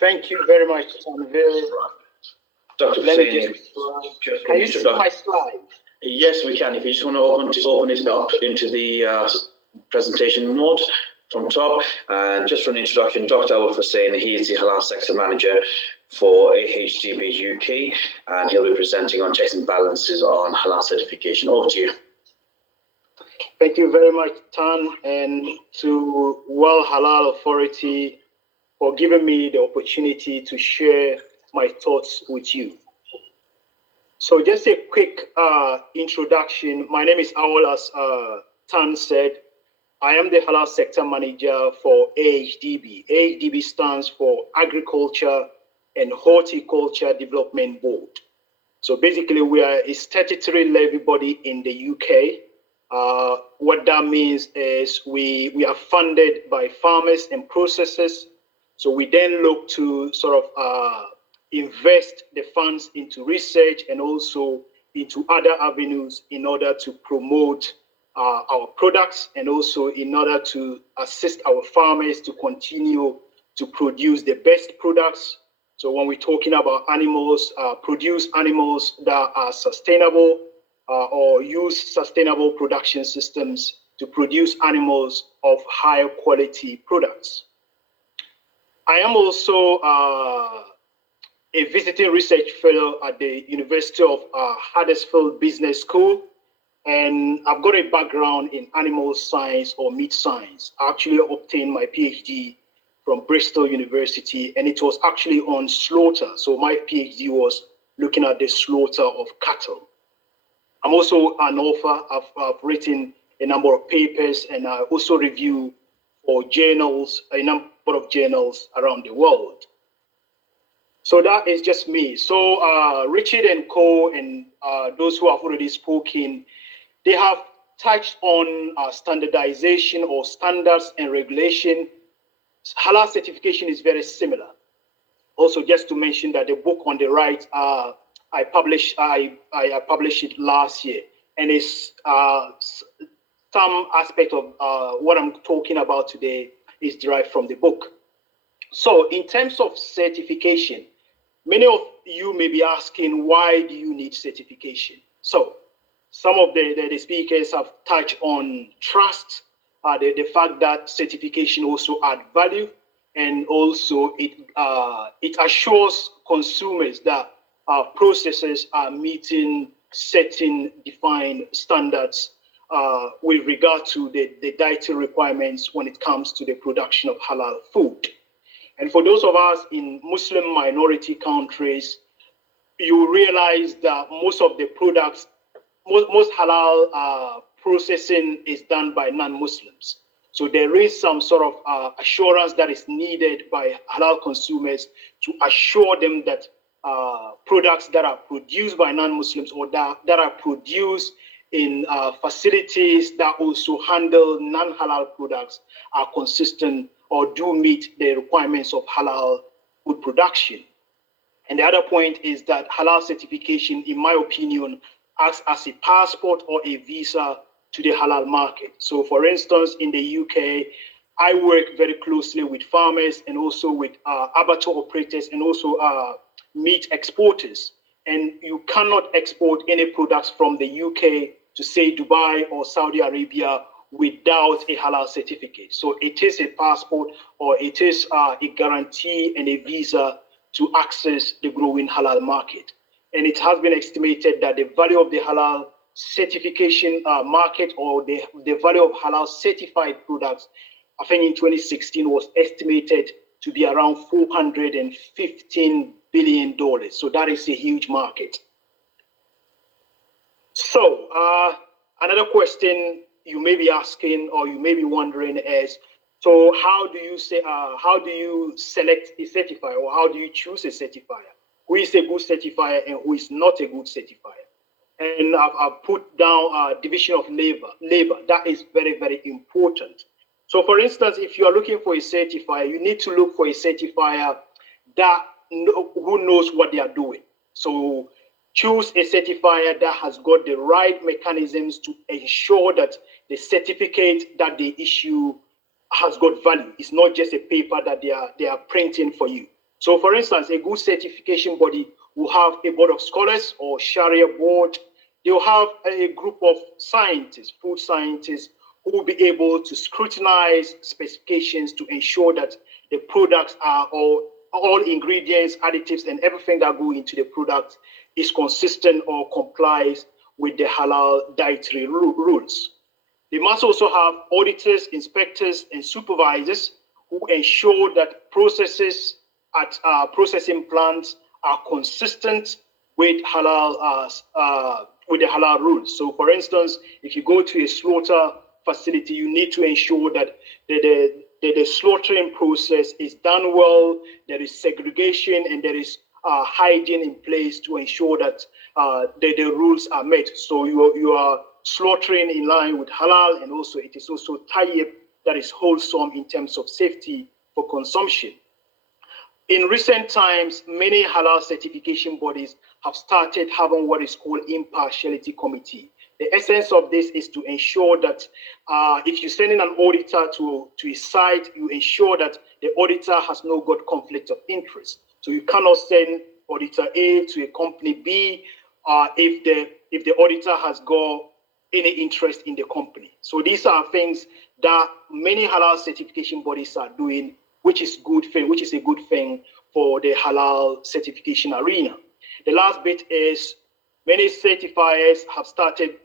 Thank you very much, Tanvir. Dr. Let me Fuseini, just can you see my slide? Yes, we can. If you just want to open it up into the presentation mode from top. And just for an introduction, Dr. Awal Fuseini, he is the Halal Sector Manager for AHDB UK, and he'll be presenting on checks and balances on halal certification. Over to you. Thank you very much, Tan, and to World Halal Authority for giving me the opportunity to share my thoughts with you. So just a quick introduction. My name is Awal, as Tan said. I am the Halal Sector Manager for AHDB. AHDB stands for Agriculture and Horticulture Development Board. So basically, we are a statutory levy body in the UK. What that means is we are funded by farmers and processors. So we then look to sort of invest the funds into research and also into other avenues in order to promote our products and also in order to assist our farmers to continue to produce the best products. So when we're talking about animals, produce animals that are sustainable or use sustainable production systems to produce animals of higher quality products. I am also a visiting research fellow at the University of Huddersfield Business School, and I've got a background in animal science or meat science. I actually obtained my PhD from Bristol University, and it was actually on slaughter. So my PhD was looking at the slaughter of cattle. I'm also an author. I've written a number of papers, and I also review for journals, a number of journals around the world. So that is just me. So Richard and Co. and those who have already spoken, they have touched on standardization or standards and regulation. Halal certification is very similar. Also, just to mention that the book on the right, I published it last year, and it's some aspect of what I'm talking about today is derived from the book. So in terms of certification, many of you may be asking, why do you need certification? So some of the speakers have touched on trust, the fact that certification also adds value, and also it assures consumers that processors are meeting certain defined standards with regard to the dietary requirements when it comes to the production of halal food. And for those of us in Muslim minority countries, you realize that most of the products, most halal processing is done by non-Muslims. So there is some sort of assurance that is needed by halal consumers to assure them that products that are produced by non-Muslims or that are produced in facilities that also handle non-halal products are consistent or do meet the requirements of halal food production. And the other point is that halal certification, in my opinion, acts as a passport or a visa to the halal market. So for instance, in the UK, I work very closely with farmers and also with abattoir operators and also meat exporters. And you cannot export any products from the UK to say Dubai or Saudi Arabia without a halal certificate. So it is a passport or it is a guarantee and a visa to access the growing halal market. And it has been estimated that the value of the halal certification market or the value of halal certified products, I think in 2016 was estimated to be around $415 billion. So that is a huge market. So another question you may be asking or you may be wondering is, so how do you select a certifier or how do you choose a certifier? Who is a good certifier and who is not a good certifier? And I've put down division of labor. That is very, very important. So for instance, if you are looking for a certifier, you need to look for a certifier who knows what they are doing. So choose a certifier that has got the right mechanisms to ensure that the certificate that they issue has got value. It's not just a paper that they are printing for you. So, for instance, a good certification body will have a board of scholars or Sharia board. They'll have a group of scientists, food scientists, who will be able to scrutinize specifications to ensure that the products are all ingredients, additives, and everything that go into the product is consistent or complies with the halal dietary rules. They must also have auditors, inspectors, and supervisors who ensure that processes at processing plants are consistent with with the halal rules. So, for instance, if you go to a slaughter facility, you need to ensure that the slaughtering process is done well, there is segregation, and there is hygiene in place to ensure that the rules are met. So you are slaughtering in line with halal, and also it is also tayyib, that is wholesome in terms of safety for consumption. In recent times, many halal certification bodies have started having what is called impartiality committee. The essence of this is to ensure that if you send in an auditor to a site, you ensure that the auditor has no got conflict of interest. So you cannot send auditor A to a company B if the auditor has got any interest in the company. So these are things that many halal certification bodies are doing, which is a good thing for the halal certification arena. The last bit is many certifiers have started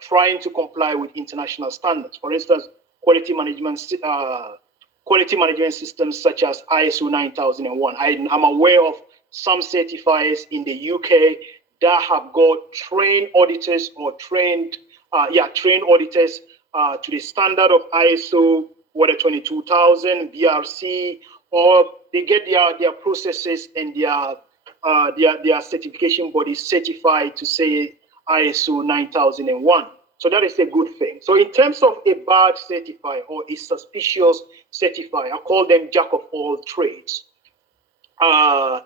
trying to comply with international standards. For instance, quality management systems such as ISO 9001. I'm aware of some certifiers in the UK that have got trained auditors or trained auditors to the standard of ISO, whether 22000, BRC, or they get their processes and their certification bodies certified to say ISO 9001. So that is a good thing. So in terms of a bad certifier or a suspicious certifier, I call them jack of all trades.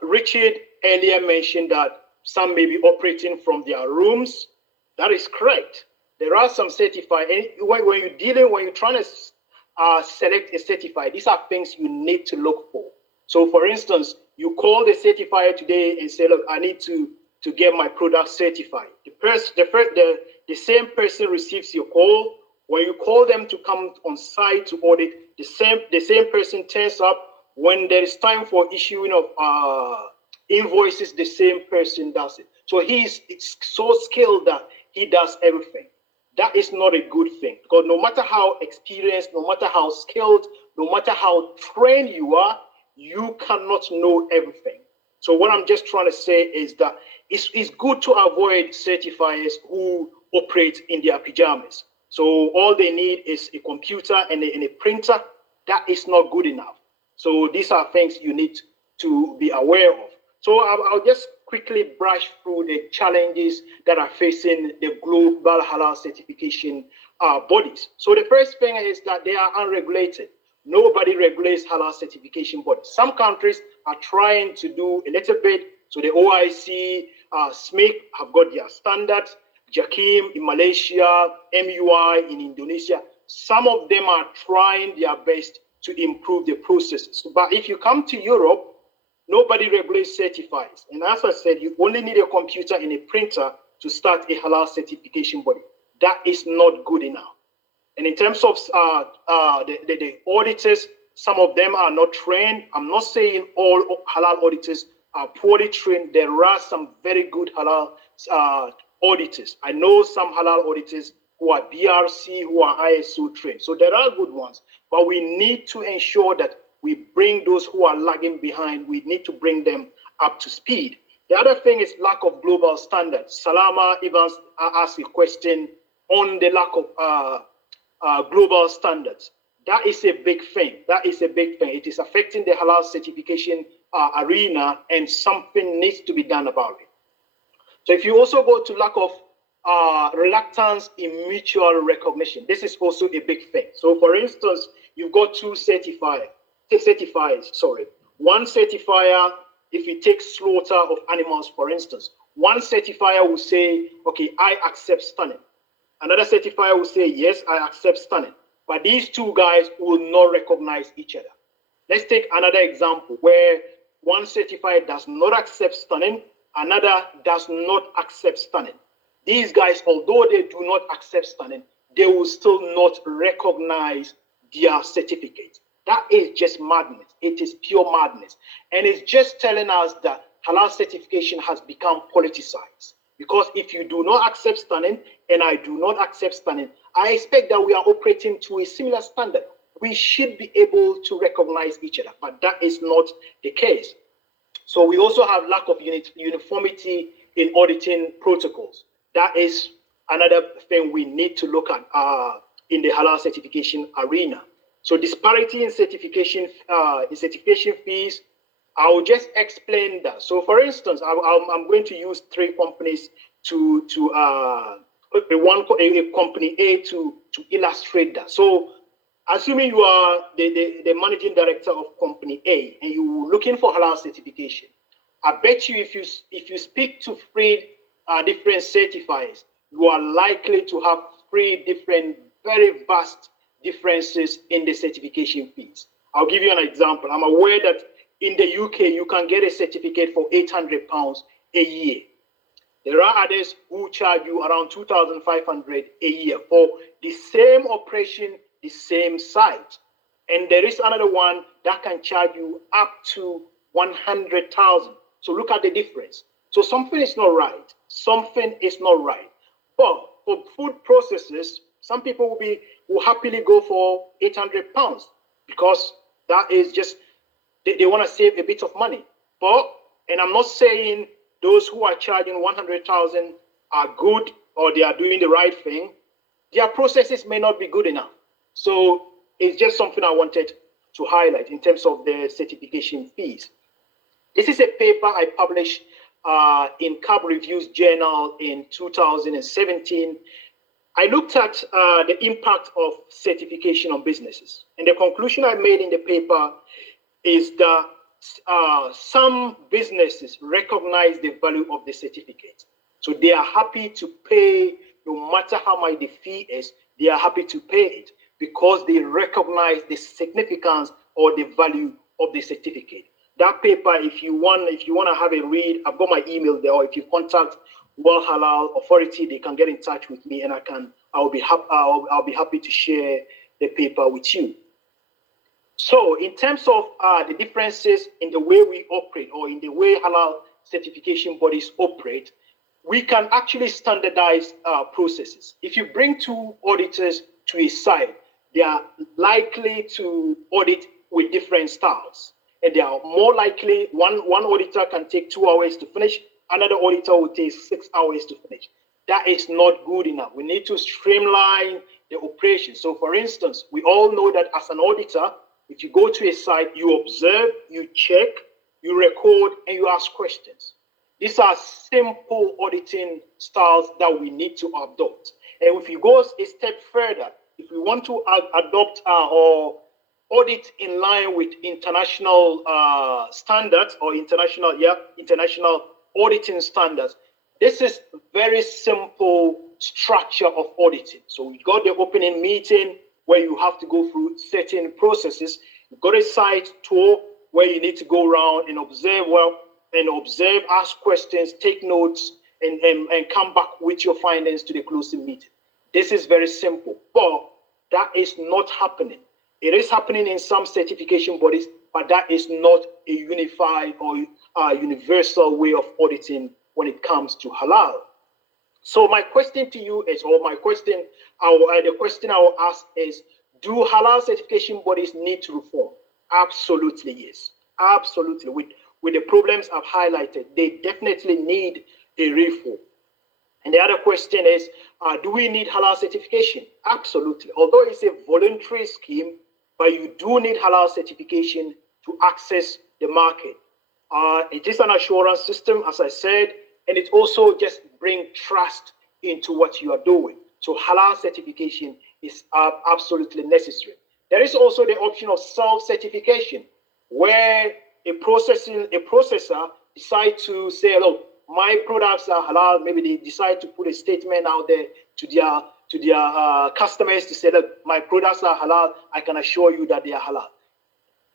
Richard earlier mentioned that some may be operating from their rooms. That is correct. There are some certified, and when you're trying to select a certifier, these are things you need to look for. So, for instance, you call the certifier today and say, look, I need to get my product certified. The same person receives your call. When you call them to come on site to audit, the same person turns up. When there is time for issuing of invoices, the same person does it. So it's so skilled that he does everything. That is not a good thing, because no matter how experienced, no matter how skilled, no matter how trained you are, you cannot know everything. So what I'm just trying to say is that it's good to avoid certifiers who operate in their pajamas. So all they need is a computer and a printer. That is not good enough. So these are things you need to be aware of. So I'll just quickly brush through the challenges that are facing the global halal certification bodies. So the first thing is that they are unregulated. Nobody regulates halal certification bodies. Some countries are trying to do a little bit. So the OIC, SMIC have got their standards. JAKIM in Malaysia, MUI in Indonesia. Some of them are trying their best to improve the processes. But if you come to Europe, nobody regulates certifiers. And as I said, you only need a computer and a printer to start a halal certification body. That is not good enough. And in terms of the auditors, some of them are not trained. I'm not saying all halal auditors are poorly trained. There are some very good halal auditors. I know some halal auditors who are BRC, who are ISO trained. So there are good ones. But we need to ensure that we bring those who are lagging behind, we need to bring them up to speed. The other thing is lack of global standards. Salama Evans asked a question on the lack of global standards. That is a big thing. That is a big thing. It is affecting the halal certification arena, and something needs to be done about it. So if you also go to lack of reluctance in mutual recognition, this is also a big thing. So for instance, you've got two certifiers. One certifier, if you take slaughter of animals, for instance, one certifier will say, okay, I accept stunning. Another certifier will say, yes, I accept stunning. But these two guys will not recognize each other. Let's take another example where one certifier does not accept stunning, another does not accept stunning. These guys, although they do not accept stunning, they will still not recognize their certificate. That is just madness. It is pure madness. And it's just telling us that halal certification has become politicized. Because if you do not accept stunning and I do not accept stunning, I expect that we are operating to a similar standard. We should be able to recognize each other, but that is not the case. So we also have lack of uniformity in auditing protocols. That is another thing we need to look at in the halal certification arena. So disparity in certification fees, I'll just explain that. So for instance, I'm going to use three companies to company A to illustrate that. So assuming you are the managing director of company A and you're looking for halal certification, I bet you if you speak to three different certifiers, you are likely to have three different, very vast differences in the certification fees. I'll give you an example. I'm aware that in the UK, you can get a certificate for £800 a year. There are others who charge you around 2,500 a year for the same operation, the same site. And there is another one that can charge you up to 100,000. So look at the difference. So something is not right. Something is not right. But for food processors, some people will happily go for £800 because that is just, they want to save a bit of money. But, and I'm not saying those who are charging 100,000 are good or they are doing the right thing. Their processes may not be good enough. So it's just something I wanted to highlight in terms of the certification fees. This is a paper I published in Carb Reviews Journal in 2017. I looked at the impact of certification on businesses. And the conclusion I made in the paper is that some businesses recognize the value of the certificate. So they are happy to pay, no matter how much the fee is, they are happy to pay it because they recognize the significance or the value of the certificate. That paper, if you want to have a read, I've got my email there, or if you contact World Halal Authority, they can get in touch with me and I'll be happy to share the paper with you. So in terms of the differences in the way we operate or in the way halal certification bodies operate, we can actually standardize processes. If you bring two auditors to a site, they are likely to audit with different styles. And they are more likely, one auditor can take 2 hours to finish, another auditor will take 6 hours to finish. That is not good enough. We need to streamline the operation. So for instance, we all know that as an auditor, if you go to a site, you observe, you check, you record, and you ask questions. These are simple auditing styles that we need to adopt. And if you go a step further, if we want to adopt or audit in line with international standards or international auditing standards, this is very simple structure of auditing. So we got the opening meeting where you have to go through certain processes. You've got a site tour where you need to go around and observe, ask questions, take notes, and come back with your findings to the closing meeting. This is very simple, but that is not happening. It is happening in some certification bodies, but that is not a unified or universal way of auditing when it comes to halal. So my question to you is, or the question I will ask is, do halal certification bodies need to reform? Absolutely, yes. Absolutely. With the problems I've highlighted, they definitely need a reform. And the other question is, do we need halal certification? Absolutely. Although it's a voluntary scheme, but you do need halal certification to access the market. It is an assurance system, as I said, and it also just brings trust into what you are doing. So halal certification is absolutely necessary. There is also the option of self-certification, where a processor decides to say, look, my products are halal. Maybe they decide to put a statement out there to their customers to say, look, my products are halal. I can assure you that they are halal.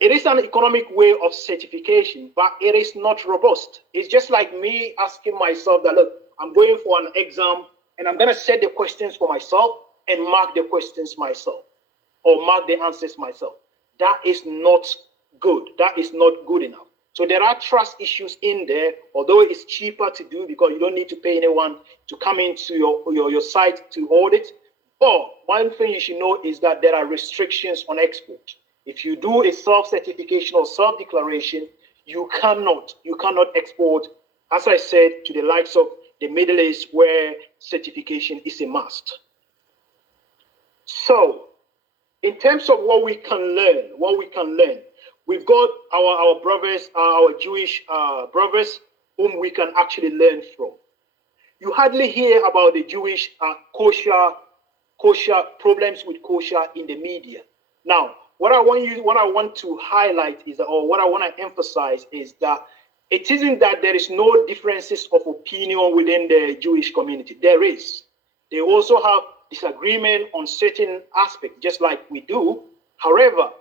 It is an economic way of certification, but it is not robust. It's just like me asking myself that, look, I'm going for an exam and I'm going to set the questions for myself and mark the questions myself or mark the answers myself. That is not good. That is not good enough. So there are trust issues in there, although it's cheaper to do because you don't need to pay anyone to come into your site to audit. But one thing you should know is that there are restrictions on export. If you do a self-certification or self-declaration, you cannot export, as I said, to the likes of the Middle East where certification is a must. So in terms of what we can learn, we've got our brothers, our Jewish brothers, whom we can actually learn from. You hardly hear about the Jewish kosher problems with kosher in the media. Now, what I want to highlight is, or what I want to emphasize is that it isn't that there is no differences of opinion within the Jewish community. There is. They also have disagreement on certain aspects, just like we do. However,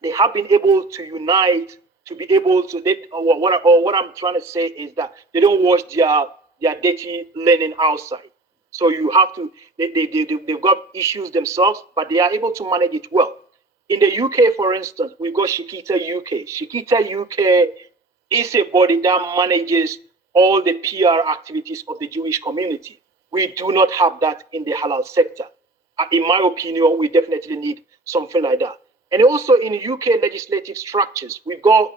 they have been able to unite to be able to. What I'm trying to say is that they don't wash their dirty linen outside. So you have to. They've got issues themselves, but they are able to manage it well. In the UK, for instance, we've got Shikita UK. Shikita UK is a body that manages all the PR activities of the Jewish community. We do not have that in the halal sector. In my opinion, we definitely need something like that. And also in UK legislative structures, we've got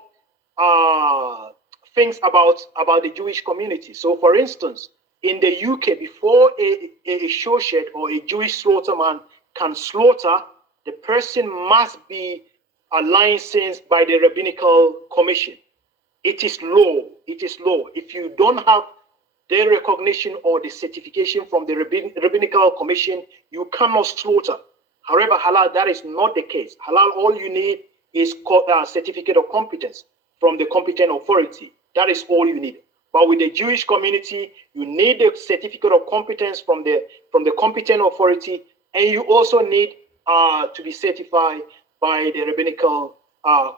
things about the Jewish community. So for instance, in the UK, before a show shed or a Jewish slaughterman can slaughter, the person must be licensed by the Rabbinical Commission. It is law. It is law. If you don't have the recognition or the certification from the Rabbinical Commission, you cannot slaughter. However, halal, that is not the case. Halal, all you need is a certificate of competence from the competent authority. That is all you need. But with the Jewish community, you need the certificate of competence from the competent authority, and you also need to be certified by the Rabbinical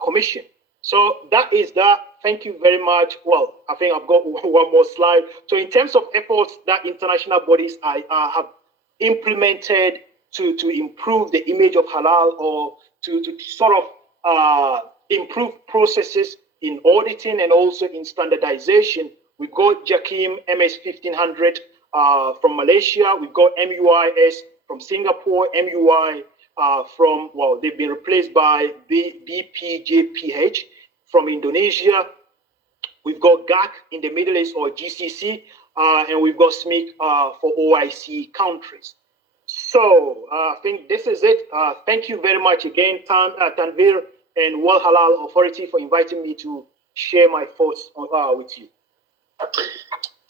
Commission. So that is that. Thank you very much. Well, I think I've got one more slide. So in terms of efforts that international bodies have implemented to improve the image of halal or to sort of improve processes in auditing and also in standardization, we've got JAKIM MS 1500 from Malaysia. We've got MUIS from Singapore, MUI from, well, they've been replaced by BPJPH from Indonesia. We've got GAC in the Middle East or GCC, and we've got SMIC for OIC countries. So I think this is it. Thank you very much again, Tanvir and World Halal Authority for inviting me to share my thoughts with you.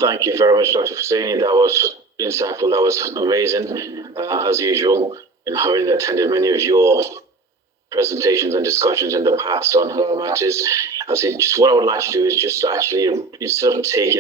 Thank you very much, Dr. Fuseini. That was insightful. That was amazing, as usual, in having attended many of your presentations and discussions in the past on halal matters. I said, just what I would like to do is just actually, instead of taking